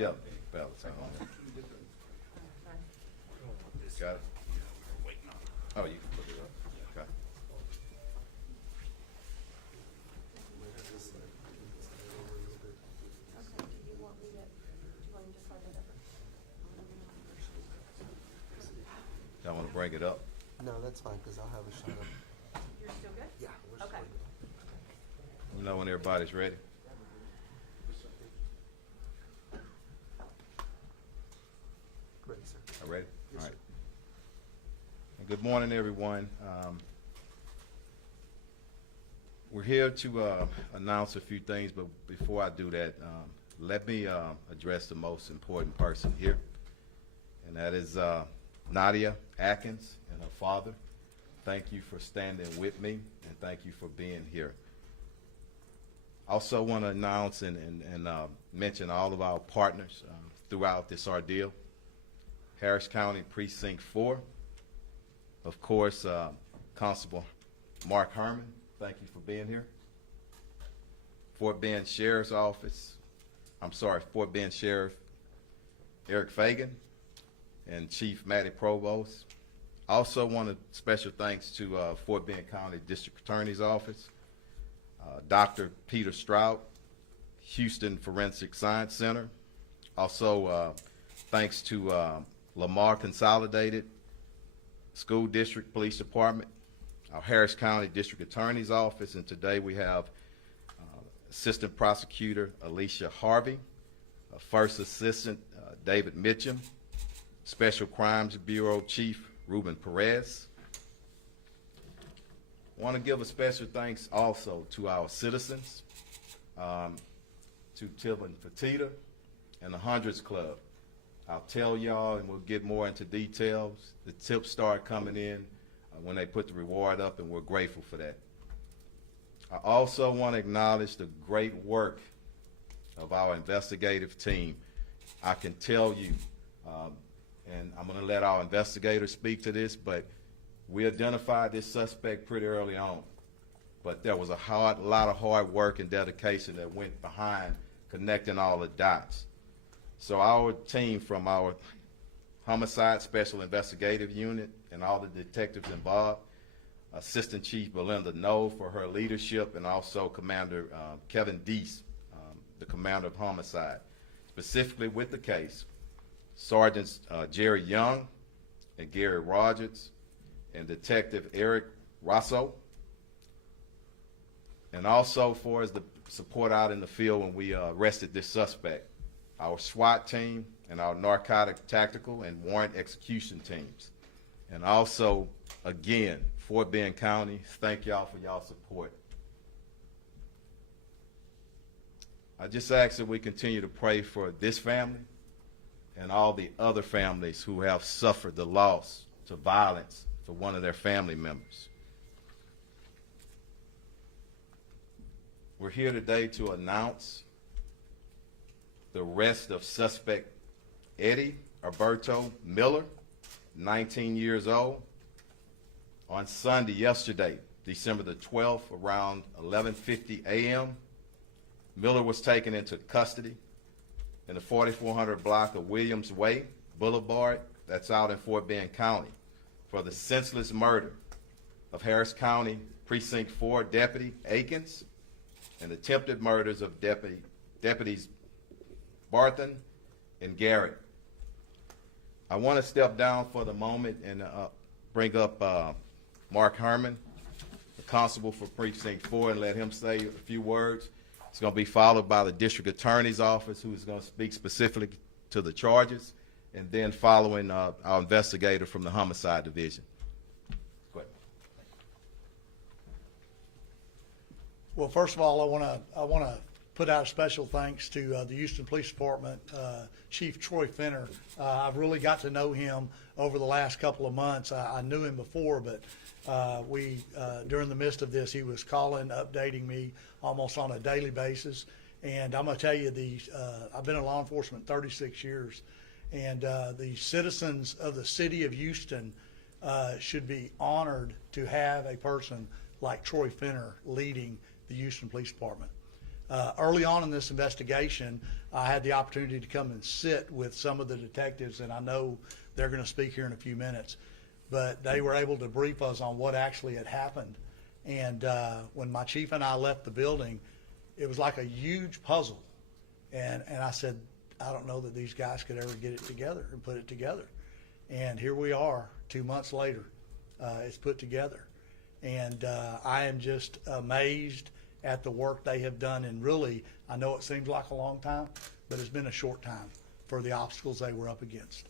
Yeah, ballots are on there. Got it? Oh, you can put it up. Okay. Okay, do you want me to just write it up? Y'all want to bring it up? No, that's fine, because I'll have a shot of. You're still good? Yeah. we're Okay. still- You know when everybody's ready? Ready, sir. All ready? Yes, All right. sir. And good morning, everyone. We're here to announce a few things, but before I do that, let me address the most important person here, and that is Nadia Atkins and her father. Thank you for standing with me, and thank you for being here. Also want to announce and mention all of our partners throughout this ordeal. Harris County Precinct 4, of course, Constable Mark Herman, thank you for being here. Fort Bend Sheriff's Office, Fort Bend Sheriff Eric Fagan and Chief Matty Provost. Also want a special thanks to Fort Bend County District Attorney's Office, Dr. Peter Stroud, Houston Forensic Science Center. Also, thanks to Lamar Consolidated School District Police Department, our Harris County District Attorney's Office, and today we have Assistant Prosecutor Alicia Harvey, First Assistant David Mitchum, Special Crimes Bureau Chief Ruben Perez. I want to give a special thanks also to our citizens, to Tilvin Petita and the Hundreds Club. I'll tell y'all, and we'll get more into details. The tips start coming in when they put the reward up, and we're grateful for that. I also want to acknowledge the great work of our investigative team. I can tell you, and I'm going to let our investigators speak to this, but we identified this suspect pretty early on. But there was a lot of hard work and dedication that went behind connecting all the dots. So our team from our Homicide Special Investigative Unit and all the detectives involved, Assistant Chief Belinda Noe for her leadership, and also Commander Kevin Deese, the Commander of Homicide, specifically with the case, Sergeants Jerry Young and Gary Rogers, and Detective Eric Rosso, and also for us the support out in the field when we arrested this suspect, our SWAT team and our narcotic tactical and warrant execution teams. And also, again, Fort Bend County, thank y'all for y'all support. I just ask that we continue to pray for this family and all the other families who have suffered the loss to violence for one of their family members. We're here today to announce the arrest of suspect Eddie Alberto Miller, 19 years old. On Sunday, yesterday, December the 12th, around 11:50 a.m., Miller was taken into custody in the 4400 block of Williams Way Boulevard, that's out in Fort Bend County, for the senseless murder of Harris County Precinct 4 Deputy Atkins and attempted murders of Deputies Barton and Garrett. I want to step down for the moment and bring up Mark Herman, the Constable for Precinct 4, and let him say a few words. It's going to be followed by the District Attorney's Office, who's going to speak specifically to the charges, and then following our investigator from the Homicide Division. Go ahead. Well, first of all, I want to put out a special thanks to the Houston Police Department, Chief Troy Fenner. I've really got to know him over the last couple of months. I knew him before, but during the midst of this, he was calling, updating me almost on a daily basis. And I'm going to tell you, I've been in law enforcement 36 years, and the citizens of the city of Houston should be honored to have a person like Troy Fenner leading the Houston Police Department. Early on in this investigation, I had the opportunity to come and sit with some of the detectives, and I know they're going to speak here in a few minutes. But they were able to brief us on what actually had happened. And when my chief and I left the building, it was like a huge puzzle. And I said, I don't know that these guys could ever get it together and put it together. And here we are 2 months later. It's put together. And I am just amazed at the work they have done. And really, I know it seems like a long time, but it's been a short time for the obstacles they were up against.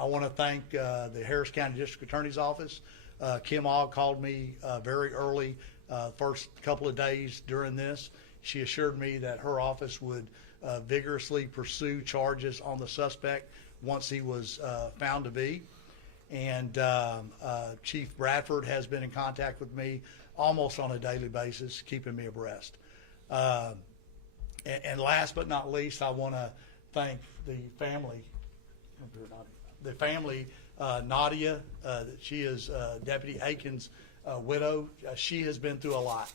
I want to thank the Harris County District Attorney's Office. Kim Ogg called me very early, first couple of days during this. She assured me that her office would vigorously pursue charges on the suspect once he was found to be. And Chief Bradford has been in contact with me almost on a daily basis, keeping me abreast. And last but not least, I want to thank the family. Nadia, she is Deputy Atkins' widow. She has been through a lot.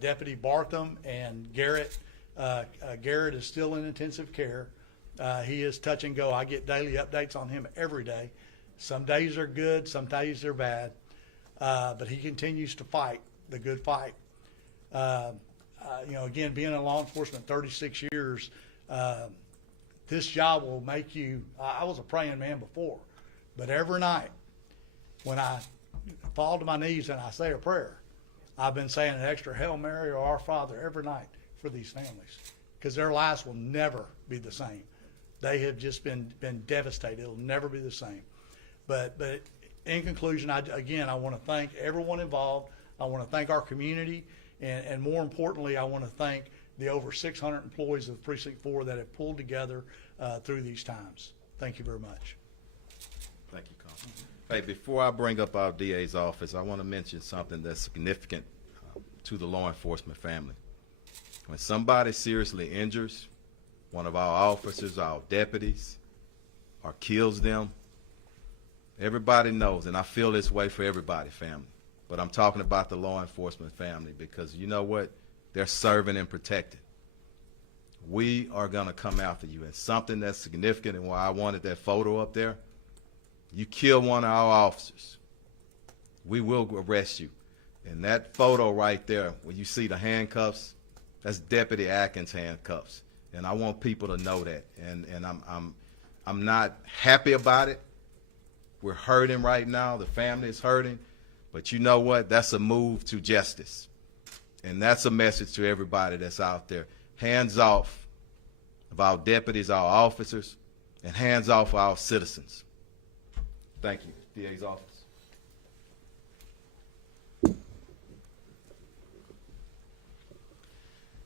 Deputy Bartham and Garrett. Garrett is still in intensive care. He is touch and go. I get daily updates on him every day. Some days are good, some days are bad, but he continues to fight the good fight. Again, being in law enforcement 36 years, this job will make you, I was a praying man before, but every night when I fall to my knees and I say a prayer, I've been saying an extra Hail Mary or Our Father every night for these families, because their lives will never be the same. They have just been devastated. It'll never be the same. But in conclusion, I want to thank everyone involved. I want to thank our community, and more importantly, I want to thank the over 600 employees of Precinct 4 that have pulled together through these times. Thank you very much. Thank you, Constable. Hey, before I bring up our DA's office, I want to mention something that's significant to the law enforcement family. When somebody seriously injures one of our officers, our deputies, or kills them, everybody knows, and I feel this way for everybody, family, but I'm talking about the law enforcement family, because you know what? They're serving and protected. We are going to come after you. And something that's significant, and why I wanted that photo up there, you kill one of our officers, we will arrest you. And that photo right there, when you see the handcuffs, that's Deputy Atkins' handcuffs. And I want people to know that. And I'm not happy about it. We're hurting right now. The family is hurting. But you know what? That's a move to justice. And that's a message to everybody that's out there. Hands off of our deputies, our officers, and hands off of our citizens. Thank you. DA's office.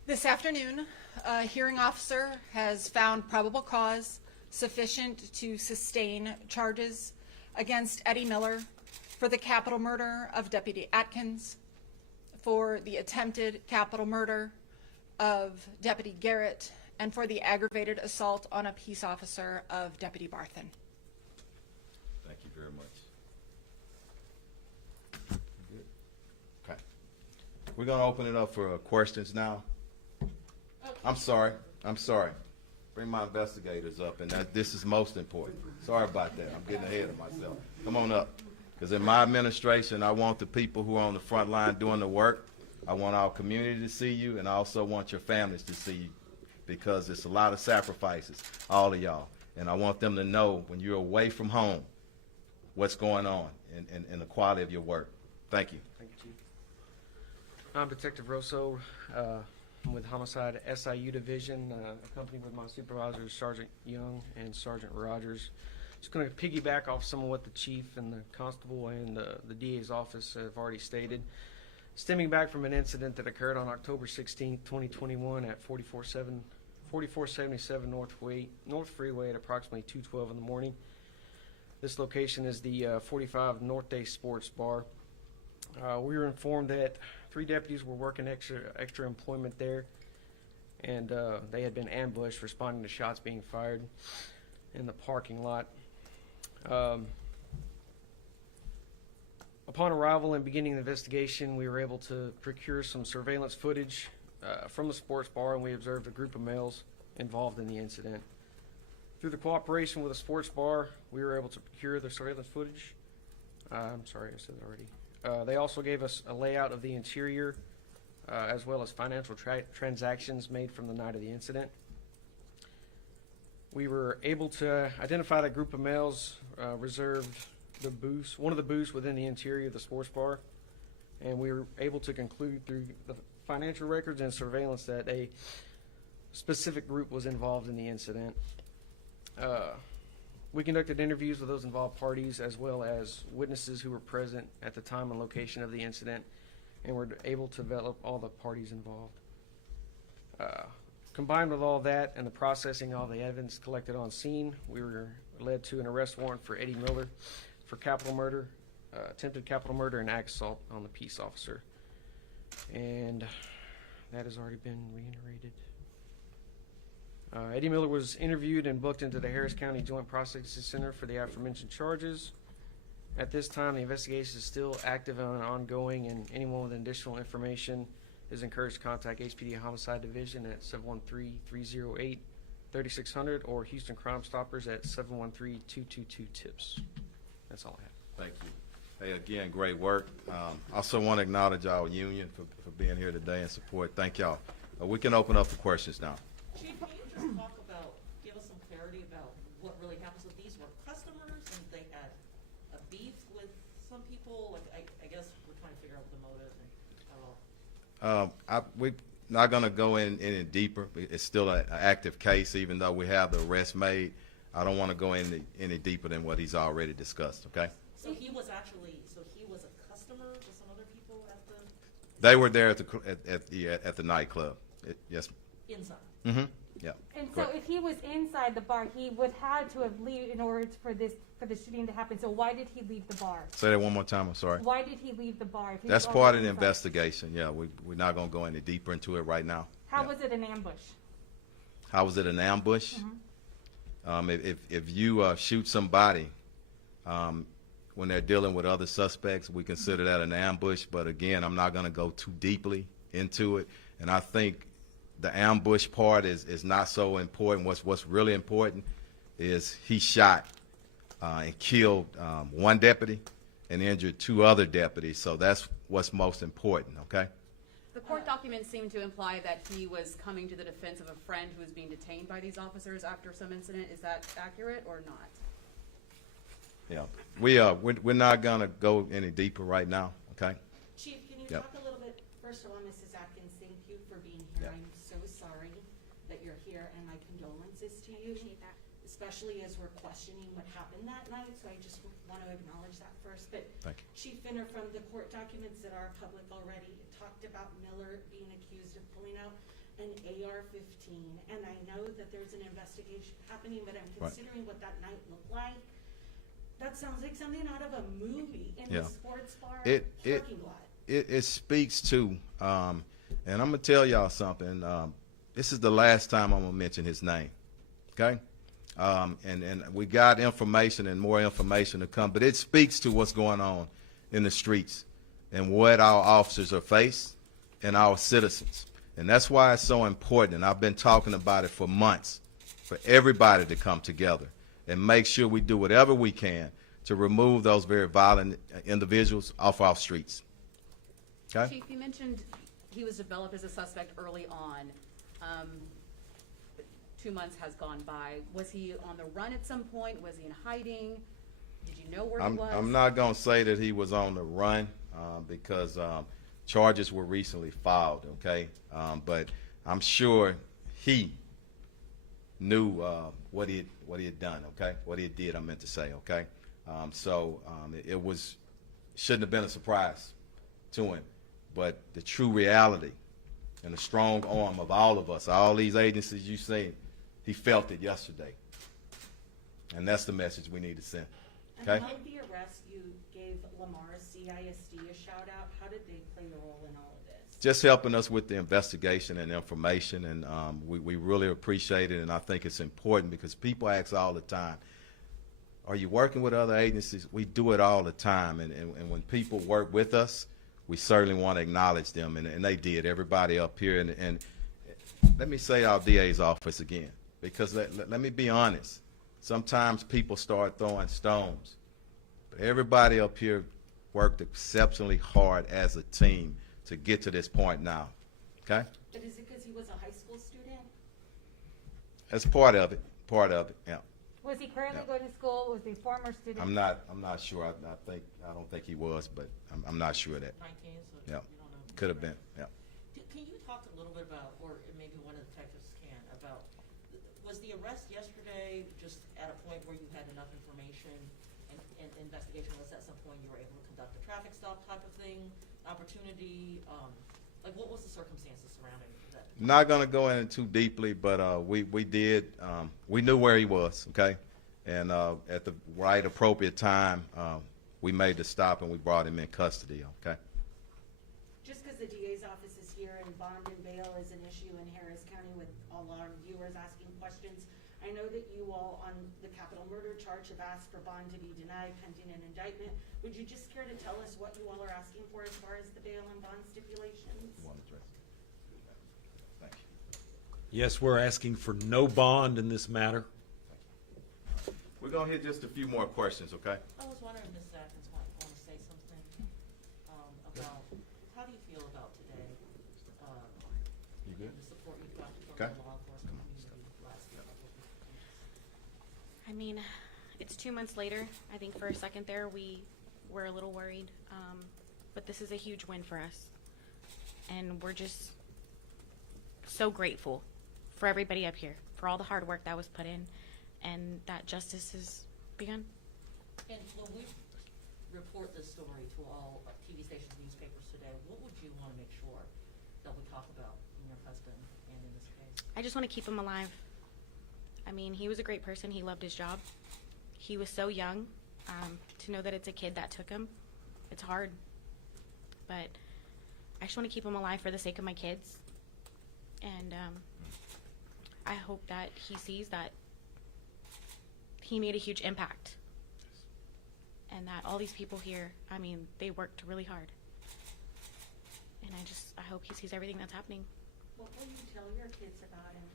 This afternoon, a hearing officer has found probable cause sufficient to sustain charges against Eddie Miller for the capital murder of Deputy Atkins, for the attempted capital murder of Deputy Garrett, and for the aggravated assault on a peace officer of Deputy Bartham. Thank you very much. Good. Okay. We're going to open it up for questions now. Okay. I'm sorry. Bring my investigators up, and this is most important. Sorry about that. I'm getting ahead of myself. Come on up. Because in my administration, I want the people who are on the front line doing the work. I want our community to see you, and I also want your families to see you, because it's a lot of sacrifices, all of y'all. And I want them to know when you're away from home what's going on and the quality of your work. Thank you. Thank you, Chief. I'm Detective Rosso. I'm with Homicide SIU Division, accompanied with my supervisors, Sergeant Young and Sergeant Rogers. Just going to piggyback off some of what the Chief and the Constable and the DA's office have already stated. Stemming back from an incident that occurred on October 16, 2021 at 4477 North Freeway at approximately 2:12 in the morning. This location is the 45 North Day Sports Bar. We were informed that 3 deputies were working extra employment there, and they had been ambushed responding to shots being fired in the parking lot. Upon arrival and beginning the investigation, we were able to procure some surveillance footage from the sports bar, and we observed a group of males involved in the incident. Through the cooperation with the sports bar, we were able to procure the surveillance footage. I'm sorry, I said that already. They also gave us a layout of the interior, as well as financial transactions made from the night of the incident. We were able to identify that group of males reserved the booths, one of the booths within the interior of the sports bar, and we were able to conclude through the financial records and surveillance that a specific group was involved in the incident. We conducted interviews with those involved parties as well as witnesses who were present at the time and location of the incident, and were able to develop all the parties involved. Combined with all that and the processing of all the evidence collected on scene, we were led to an arrest warrant for Eddie Miller for capital murder, attempted capital murder, and act assault on the peace officer. And that has already been reiterated. Eddie Miller was interviewed and booked into the Harris County Joint Processing Center for the aforementioned charges. At this time, the investigation is still active and ongoing, and anyone with additional information is encouraged to contact HPD Homicide Division at 713-308-3600 or Houston Crime Stoppers at 713-222-TIPS. That's all I have. Thank you. Hey, again, great work. Also want to acknowledge our union for being here today and support. Thank y'all. We can open up for questions now. Chief, can you just talk about, give us some clarity about what really happened? So these were customers and they had a beef with some people? Like, I guess we're trying to figure out what the motive and how. We're not going to go in any deeper. It's still an active case, even though we have the arrest made. I don't want to go any deeper than what he's already discussed, okay? So he was a customer with some other people at the? They were there at the nightclub. Yes. Inside? Mm-hmm. Yeah. And so Correct. if he was inside the bar, he would have to have leave in order for the shooting to happen. So why did he leave the bar? Say that one more time. I'm sorry. Why did he leave the bar? If he That's was part already of the inside? investigation. Yeah, we're not going to go any deeper into it right now. How Yeah. was it an ambush? How was it an ambush? If you shoot somebody when they're dealing with other suspects, we consider that an ambush. But again, I'm not going to go too deeply into it. And I think the ambush part is not so important. What's really important is he shot and killed one deputy and injured two other deputies. So that's what's most important, okay? The court documents seem to imply that he was coming to the defense of a friend who was being detained by these officers after some incident. Is that accurate or not? Yeah, we're not gonna go any deeper right now, okay? Chief, can you Yep. talk a little bit, first of all, Mrs. Atkins, thank you for being here. Yep. I'm so sorry that you're here, and my condolences to you. Appreciate that. Especially as we're questioning what happened that night, so I just want to acknowledge that first. But Thank you. Chief Finner, from the court documents that are public already, it talked about Miller being accused of pulling out an AR-15, and I know that there's an investigation happening, but I'm Right. considering what that night looked like. That sounds like something out of a movie in Yeah. the sports bar It parking lot. speaks to, and I'm gonna tell y'all something. This is the last time I'm gonna mention his name, okay? And we got information and more information to come, but it speaks to what's going on in the streets and what our officers are faced and our citizens. And that's why it's so important, and I've been talking about it for months, for everybody to come together and make sure we do whatever we can to remove those very violent individuals off our streets. Okay? Chief, you mentioned he was developed as a suspect early on. 2 months has gone by. Was he on the run at some point? Was he in hiding? Did you know where he was? I'm not going to say that he was on the run because charges were recently filed, okay? But I'm sure he knew what he had done, okay? What he did, I meant to say, okay? It shouldn't have been a surprise to him. But the true reality and the strong arm of all of us, all these agencies you see, he felt it yesterday. And that's the message we need to send. Okay? And among the arrests, you gave Lamar's CISD a shout out. How did they play a role in all of this? Just helping us with the investigation and information, and we really appreciate it, and I think it's important because people ask all the time, are you working with other agencies? We do it all the time, and when people work with us, we certainly want to acknowledge them, and they did, everybody up here. And let me say our DA's office again, because let me be honest. Sometimes people start throwing stones, but everybody up here worked exceptionally hard as a team to get to this point now, okay? But is it because he was a high school student? That's part of it, yeah. Was he currently Yeah. going to school? Was he a former student? I'm not sure. I don't think he was, but I'm not sure of that. 19, so Yeah. you don't know. Could have been, yeah. Can you talk a little bit about, or maybe one of the detectives can, about, was the arrest yesterday just at a point where you had enough information and investigation was at some point you were able to conduct a traffic stop type of thing, opportunity? Like, what was the circumstances surrounding that? Not gonna go in too deeply, but we did. We knew where he was, okay, and at the right appropriate time, we made the stop and we brought him in custody, okay. Just because the DA's office is here and bond and bail is an issue in Harris County with all our viewers asking questions, I know that you all on the capital murder charge have asked for bond to be denied pending an indictment. Would you just care to tell us what you all are asking for as far as the bail and bond stipulations? You want to address it? Thank you. Yes, we're asking for no bond in this matter. We're gonna hit just a few more questions, okay? I was wondering, Ms. Atkins might want to say something about, how do you feel about today? You good? The support you've gotten from Okay. the law enforcement community last couple of weeks. I mean, it's 2 months later. I think for a second there we were a little worried, but this is a huge win for us, and we're just so grateful for everybody up here, for all the hard work that was put in, and that justice has begun. And when we report this story to all TV stations, newspapers today, what would you want to make sure that we talk about in your husband and in this case? I just want to keep him alive. I mean, he was a great person. He loved his job. He was so young. To know that it's a kid that took him, it's hard. But I just want to keep him alive for the sake of my kids. And I hope that he sees that he made a huge impact. And that all these people here, I mean, they worked really hard. And I hope he sees everything that's happening. What will you tell your kids about him?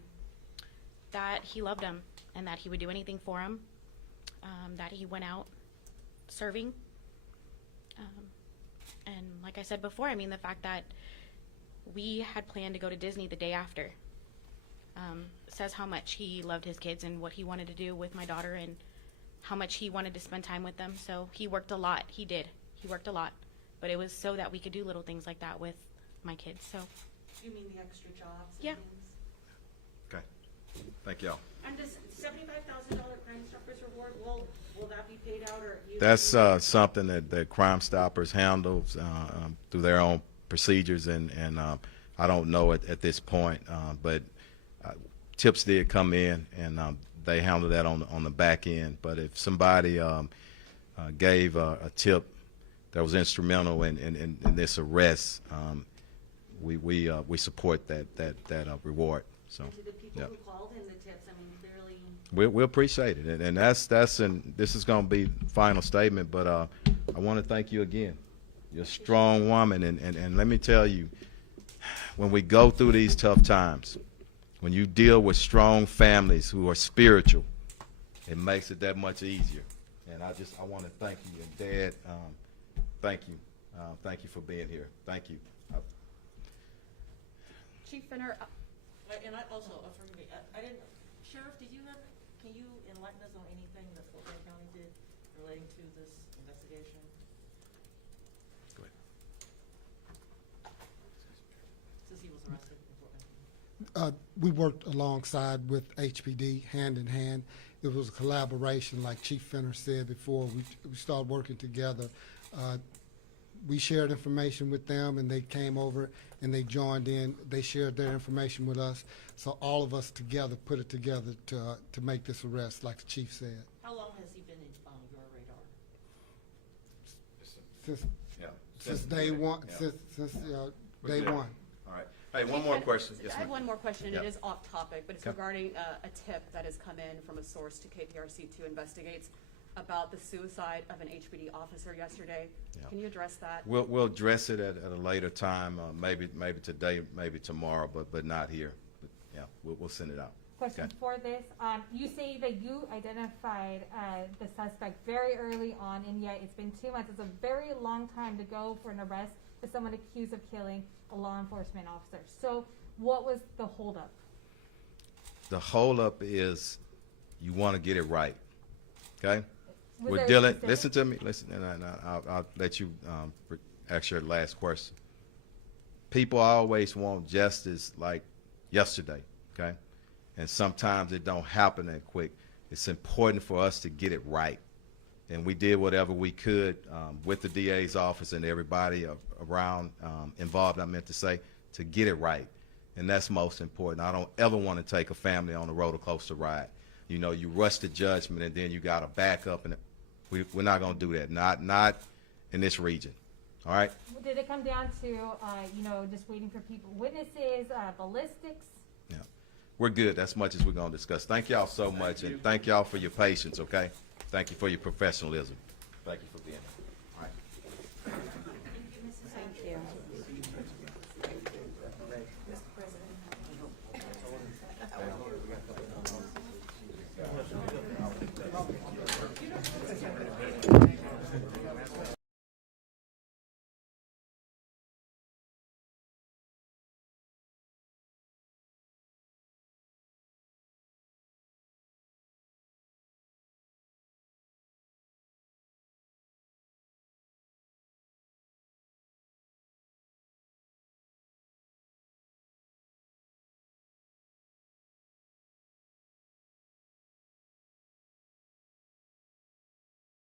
That he loved them and that he would do anything for them. That he went out serving. And like I said before, I mean, the fact that we had planned to go to Disney the day after says how much he loved his kids and what he wanted to do with my daughter and how much he wanted to spend time with them. So he worked a lot. He did. He worked a lot. But it was so that we could do little things like that with my kids. So You mean the extra jobs and Yeah. things? Okay. Thank y'all. And does $75,000 Crime Stoppers reward, will that be paid out or? you- That's something that Crime Stoppers handles through their own procedures, and I don't know at this point, but tips did come in, and they handle that on the back end. But if somebody gave a tip that was instrumental in this arrest, we support that reward. So. And to the people Yep. who called in the tips, I mean, clearly, We appreciate it, and this is going to be final statement, but I want to thank you again. You're a strong woman, and let me tell you, when we go through these tough times, when you deal with strong families who are spiritual, it makes it that much easier. And I want to thank you, and Dad, thank you for being here. Thank you. Chief Finner, And I also, forgive me, I didn't, Sheriff, can you enlighten us on anything that Fort Wayne County did relating to this investigation? Go ahead. Since he was arrested in Fort Wayne County? We worked alongside with HPD hand in hand. It was a collaboration, like Chief Finner said before. We started working together. We shared information with them, and they came over and they joined in. They shared their information with us. So all of us together put it together to make this arrest, like the chief said. How long has he been on your radar? Since day one. Yeah. Since We're day clear. one. All right. Hey, one more question. Yes, I have ma'am. one more question, and Yeah. it is off topic, but it's Okay. regarding a tip that has come in from a source to KPRC2 Investigates. about the suicide of an HPD officer yesterday. Yeah. Can you address that? We'll address it at a later time, maybe today, maybe tomorrow, but not here. But, yeah, we'll send it out. Question Okay. for this, you say that you identified the suspect very early on, and yet it's been 2 months. It's a very long time to go for an arrest for someone accused of killing a law enforcement officer. So what was the holdup? The holdup is you want to get it right, okay? Was We're there a dealing. specific- Listen to me. Listen, and I'll let you ask your last question. People always want justice like yesterday, okay? And sometimes it don't happen that quick. It's important for us to get it right, and we did whatever we could with the DA's office and everybody around involved. I meant to say to get it right, and that's most important. I don't ever want to take a family on a roller coaster ride. You know, you rush to judgment and then you got to back up, and we're not going to do that. Not in this region. All right. Did it come down to, just waiting for people, witnesses, ballistics? Yeah, we're good. That's much as we're going to discuss. Thank y'all so much, and thank y'all for your patience. Okay. Thank you for your professionalism. Thank you for being here.